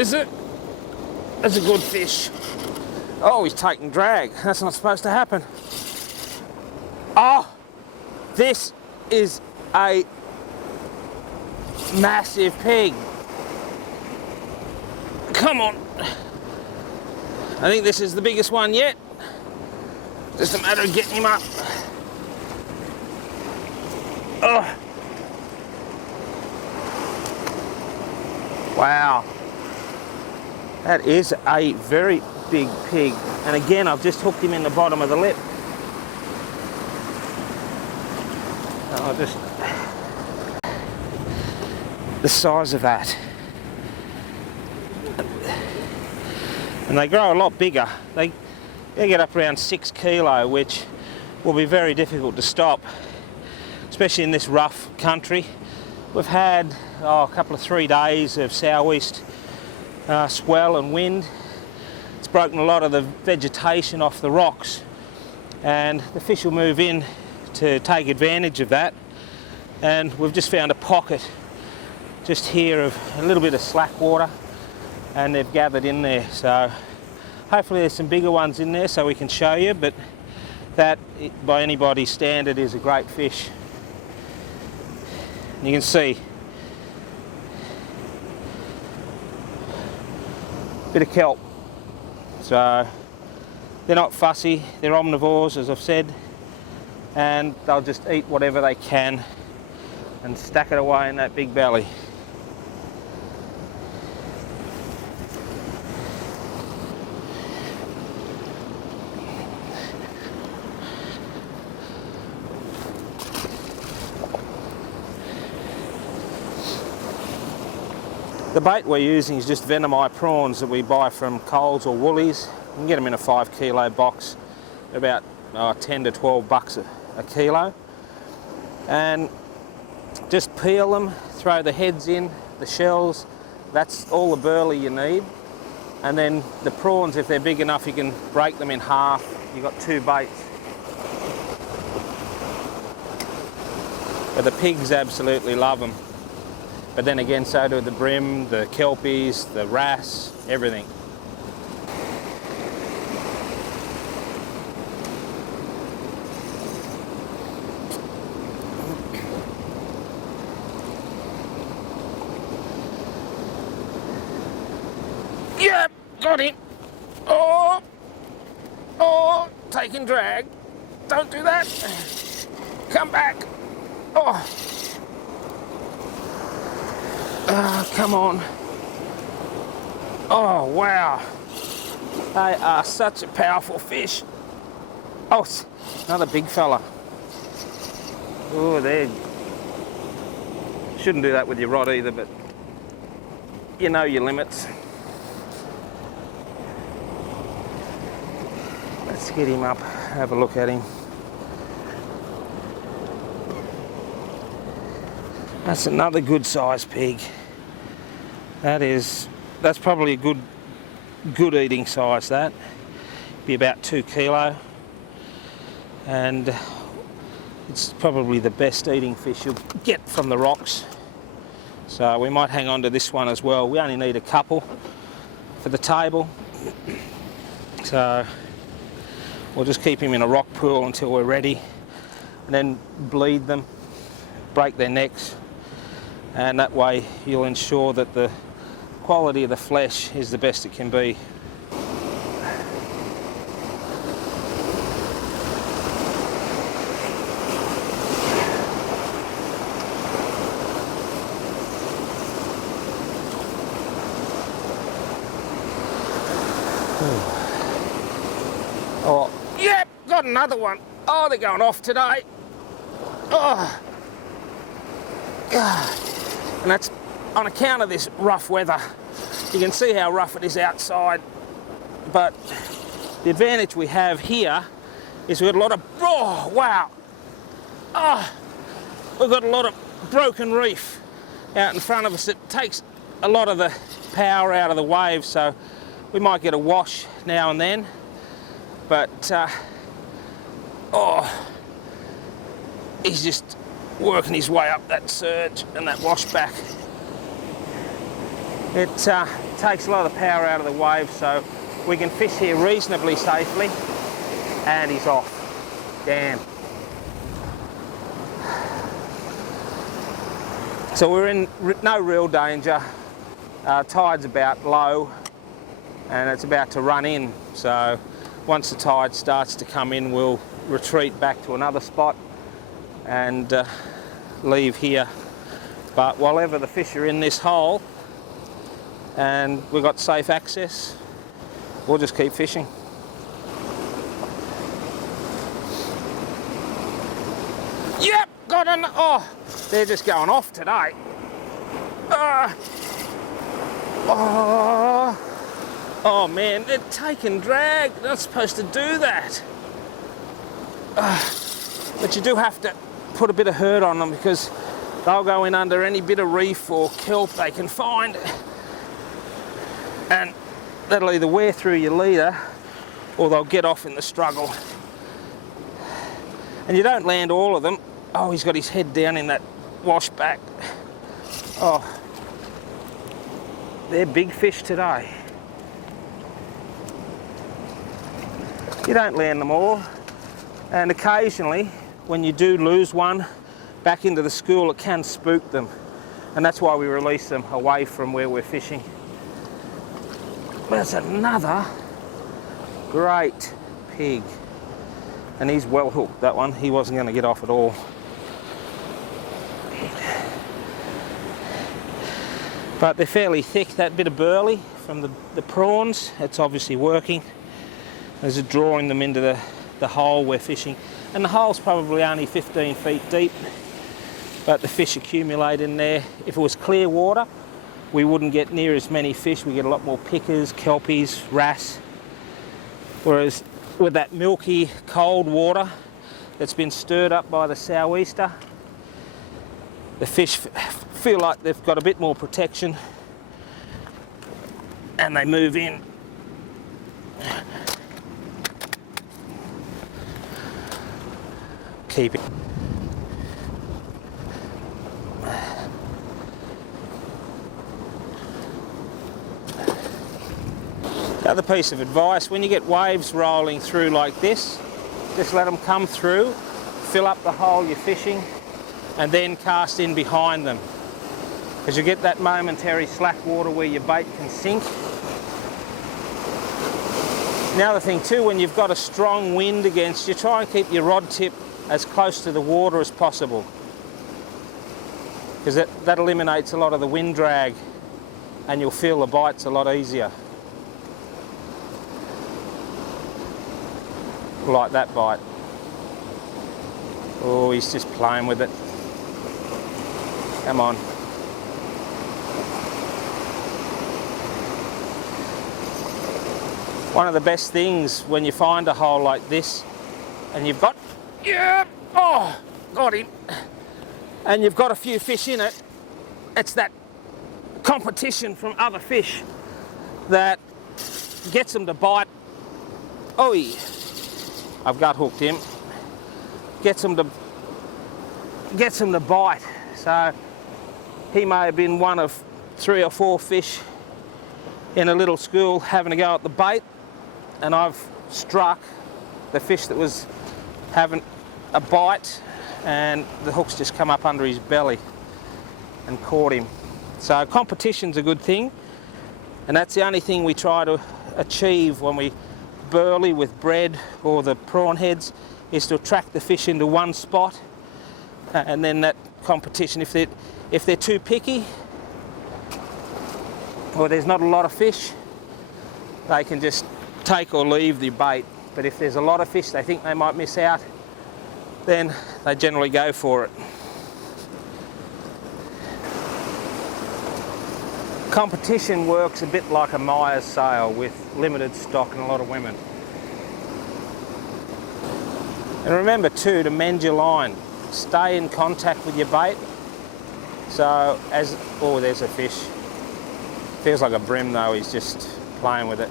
is it? That's a good fish. Oh, he's taking drag. That's not supposed to happen. Oh, this is a massive pig. Come on. I think this is the biggest one yet. Just a matter of getting him up. Oh. Wow. That is a very big pig. And again, I've just hooked him in the bottom of the lip. I'll just... The size of that. And they grow a lot bigger. They get up around 6 kilo, which will be very difficult to stop, especially in this rough country. We've had a couple of 3 days of southeast swell and wind. It's broken a lot of the vegetation off the rocks, and the fish will move in to take advantage of that. And we've just found a pocket just here of a little bit of slack water, and they've gathered in there. So hopefully there's some bigger ones in there so we can show you, but that, by anybody's standard, is a great fish. And you can see a bit of kelp. So they're not fussy, they're omnivores, as I've said, and they'll just eat whatever they can and stack it away in that big belly. The bait we're using is just venomite prawns that we buy from Coles or Woolies. You can get them in a 5 kilo box, about 10 to 12 bucks a kilo. And just peel them, throw the heads in, the shells, that's all the burley you need. And then the prawns, if they're big enough, you can break them in half. You've got 2 baits. But the pigs absolutely love them. But then again, so do the brim, the kelpies, the wrasse, everything. Yep, got him. Oh, taking drag. Don't do that. Come back. Oh. Come on. Oh, wow. They are such a powerful fish. Oh, another big fella. Oh, there. Shouldn't do that with your rod either, but you know your limits. Let's get him up, have a look at him. That's another good sized pig. That's probably a good eating size. That be about 2 kilo, and it's probably the best eating fish you'll get from the rocks. So we might hang on to this one as well. We only need a couple for the table, so we'll just keep him in a rock pool until we're ready, and then bleed them, break their necks. And that way you'll ensure that the quality of the flesh is the best it can be. Oh, yep, got another one. Oh, they're going off today. Oh, God. And that's on account of this rough weather. You can see how rough it is outside, but the advantage we have here is we've got a lot of, oh wow, we've got a lot of broken reef out in front of us. It takes a lot of the power out of the waves, so we might get a wash now and then, but he's just working his way up that surge and that wash back. It takes a lot of the power out of the wave, so we can fish here reasonably safely. And he's off. Damn. So we're in no real danger. Tide's about low and it's about to run in. So once the tide starts to come in, we'll retreat back to another spot and leave here. But while ever the fish are in this hole and we've got safe access, we'll just keep fishing. Yep, got an, oh, they're just going off today. Oh man, they're taking drag. They're not supposed to do that. But you do have to put a bit of hurt on them because they'll go in under any bit of reef or kelp they can find. And that'll either wear through your leader or they'll get off in the struggle. And you don't land all of them. Oh, he's got his head down in that washback. Oh, they're big fish today. You don't land them all. And occasionally, when you do lose one back into the school, it can spook them. And that's why we release them away from where we're fishing. There's another great pig. And he's well hooked, that one. He wasn't going to get off at all. But they're fairly thick, that bit of burley from the prawns. It's obviously working. There's a drawing them into the hole we're fishing. And the hole's probably only 15 feet deep, but the fish accumulate in there. If it was clear water, we wouldn't get near as many fish. We get a lot more pickers, kelpies, wrasse. Whereas with that milky, cold water that's been stirred up by the sou'easter, the fish feel like they've got a bit more protection and they move in. Keep it. The other piece of advice, when you get waves rolling through like this, just let them come through, fill up the hole you're fishing, and then cast in behind them. Because you get that momentary slack water where your bait can sink. The other thing too, when you've got a strong wind against you, try and keep your rod tip as close to the water as possible. Because that eliminates a lot of the wind drag and you'll feel the bites a lot easier. Like that bite. Oh, he's just playing with it. Come on. One of the best things when you find a hole like this and you've got, yeah, oh, got him, and you've got a few fish in it, it's that competition from other fish that gets them to bite. Oh, I've gut hooked him. Gets them to bite. So he may have been one of 3 or 4 fish in a little school having a go at the bait, and I've struck the fish that was having a bite and the hook's just come up under his belly and caught him. So competition's a good thing, and that's the only thing we try to achieve when we burley with bread or the prawn heads, is to attract the fish into one spot, and then that competition, if they're too picky or there's not a lot of fish, they can just take or leave the bait. But if there's a lot of fish they think they might miss out, then they generally go for it. Competition works a bit like a Myers sale with limited stock and a lot of women. And remember too to mend your line. Stay in contact with your bait. So oh, there's a fish. Feels like a brim though, he's just playing with it.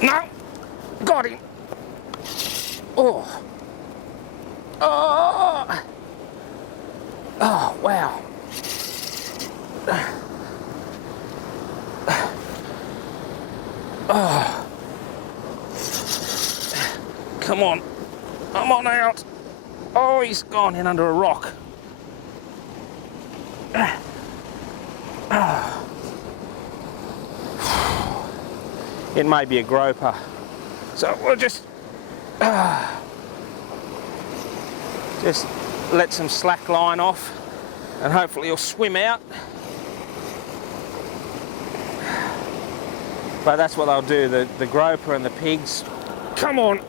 No! Got him! Oh! Oh! Oh, wow. Oh. Come on. Come on out. Oh, he's gone in under a rock. It may be a groper. So we'll just let some slack line off and hopefully he'll swim out. But that's what they'll do, the groper and the pigs. Come on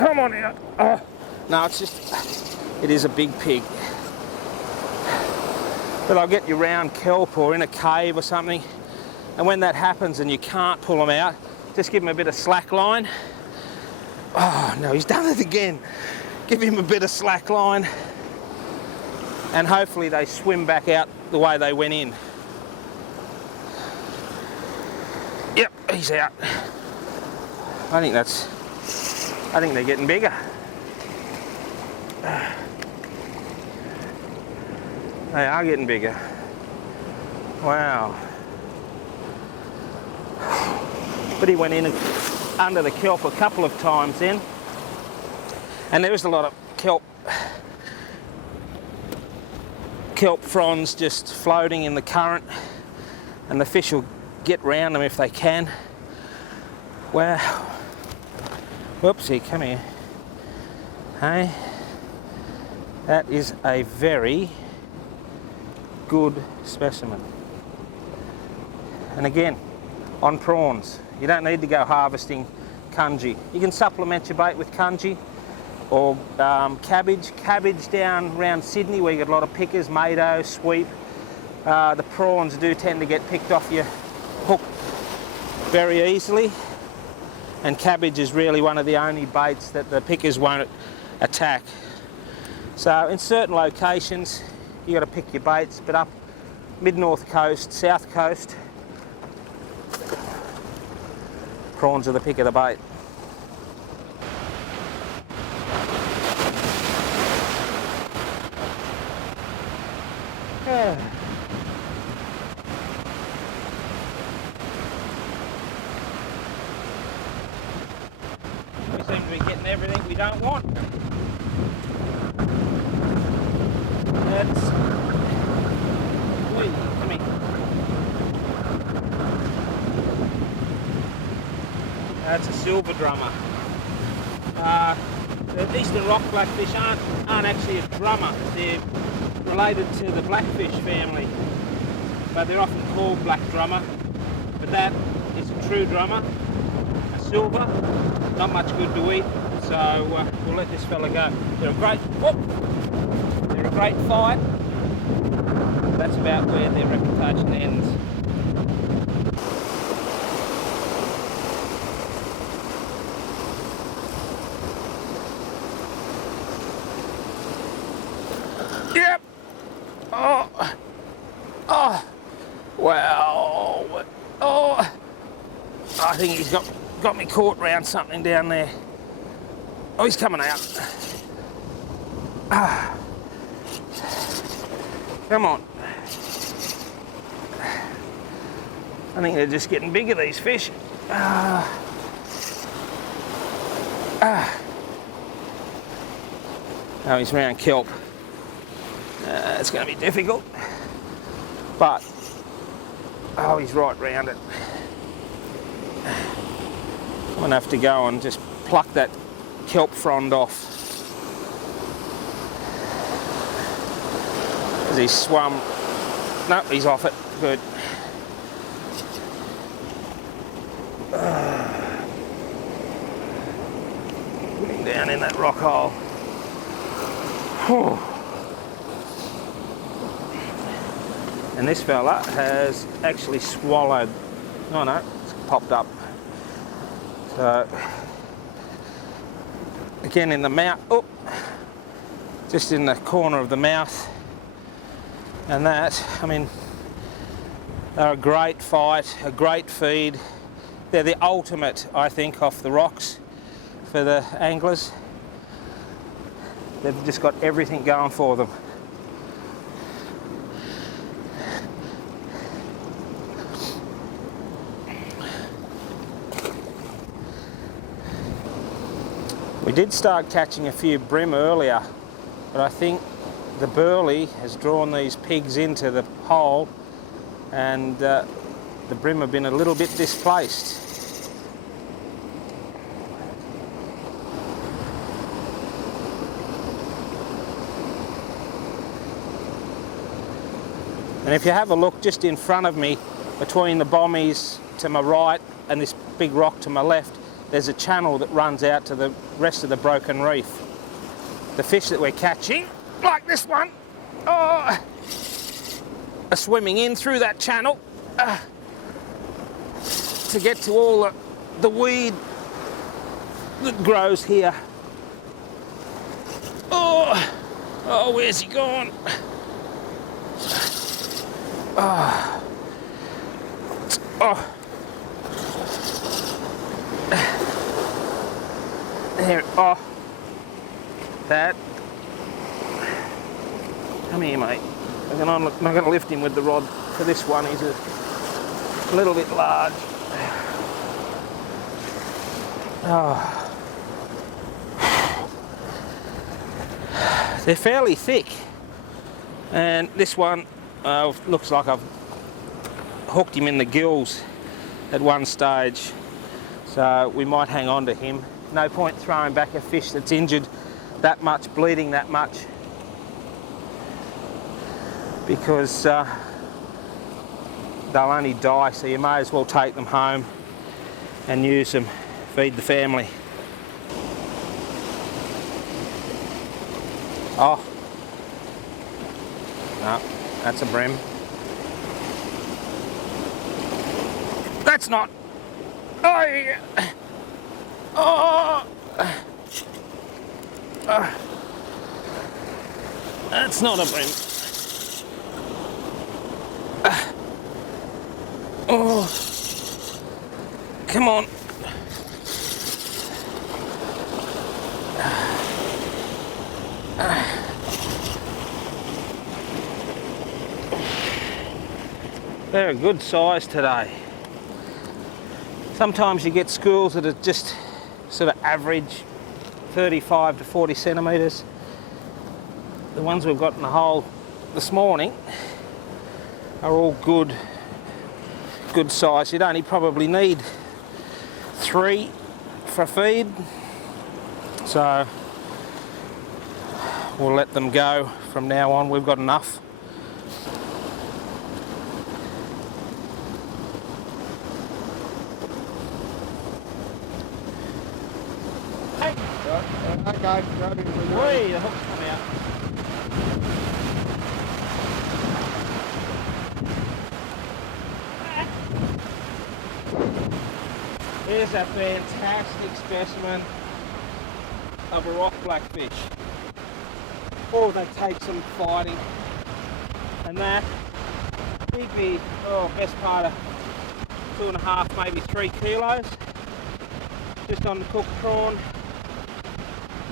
out. Oh. No, it is a big pig. But I'll get you round kelp or in a cave or something, and when that happens and you can't pull them out, just give him a bit of slack line. Oh no, he's done it again. Give him a bit of slack line and hopefully they swim back out the way they went in. Yep, he's out. I think they're getting bigger. They are getting bigger. Wow. But he went in under the kelp a couple of times then. And there was a lot of kelp fronds just floating in the current, and the fish will get round them if they can. Wow. Whoopsie, come here. Hey, that is a very good specimen. And again, on prawns, you don't need to go harvesting cungy. You can supplement your bait with cungy or cabbage. Cabbage down around Sydney where you get a lot of pickers, mado, sweep. The prawns do tend to get picked off your hook very easily, and cabbage is really one of the only baits that the pickers won't attack. So in certain locations you got to pick your baits, but up mid-north coast, south coast, prawns are the pick of the bait. Yeah. We seem to be getting everything we don't want. Come here. That's a silver drummer. The eastern rock blackfish aren't actually a drummer. They're related to the blackfish family, but they're often called black drummer. But that is a true drummer, a silver, not much good to eat. So we'll let this fella go. They're a great fight. That's about where their reputation ends. Yep. Oh. Wow. Oh. I think he's got me caught round something down there. Oh, he's coming out. Come on. I think they're just getting bigger, these fish. Oh, he's round kelp. It's going to be difficult. But, oh, he's right round it. I'm going to have to go and just pluck that kelp frond off. As he swum. No, he's off it. Good. Put him down in that rock hole. Whew. And this fella has actually swallowed. Oh no, it's popped up. So again in the mouth. Oh, just in the corner of the mouth. And that, I mean, they're a great fight, a great feed. They're the ultimate, I think, off the rocks for the anglers. They've just got everything going for them. We did start catching a few bream earlier, but I think the burley has drawn these pigs into the hole, and the bream have been a little bit displaced. And if you have a look just in front of me, between the bommies to my right and this big rock to my left, there's a channel that runs out to the rest of the broken reef. The fish that we're catching, like this one, are swimming in through that channel to get to all the weed that grows here. Oh, where's he gone? Oh. There, that. Come here, mate. I'm going to lift him with the rod for this one. He's a little bit large. Oh. They're fairly thick. And this one looks like I've hooked him in the gills at one stage. So we might hang on to him. No point throwing back a fish that's injured that much, bleeding that much, because they'll only die, so you may as well take them home and use them, feed the family. Oh, no, that's a bream. That's not. Oh, yeah. Oh, that's not a bream. Oh, come on. They're a good size today. Sometimes you get schools that are just sort of average 35 to 40 centimetres. The ones we've got in the hole this morning are all good size. You'd only probably need 3 for a feed, so we'll let them go from now on. We've got enough. Okay, Whee, the hook's come out. Here's a fantastic specimen of a rock blackfish. Oh, they take some fighting. And that big, best part of 2.5, maybe 3 kilos, just on the cooked prawn.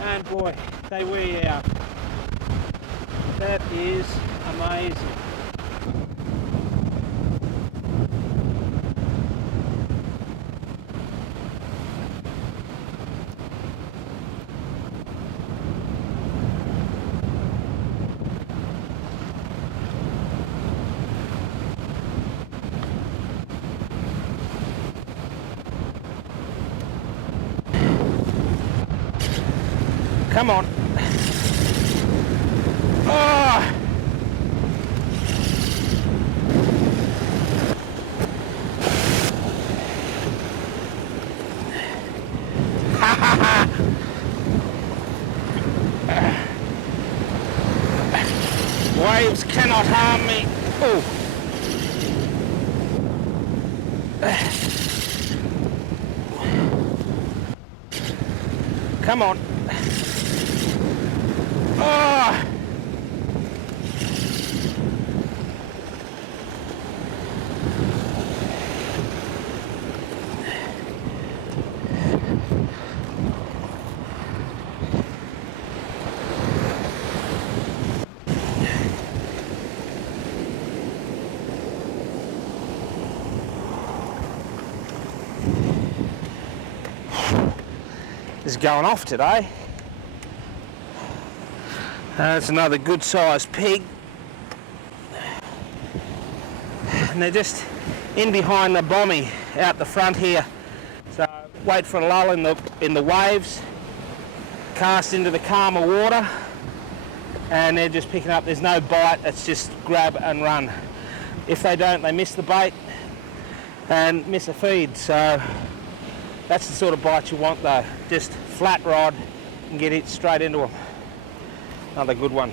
And boy, they wear you out. That is amazing. Come on. Oh. Waves cannot harm me. Oh. Come on. Oh. is going off today. That's another good sized pig. And they're just in behind the bommy out the front here. So wait for a lull in the waves, cast into the calmer water, and they're just picking up. There's no bite, it's just grab and run. If they don't, they miss the bait and miss a feed. So that's the sort of bite you want though. Just flat rod and get it straight into them. Another good one.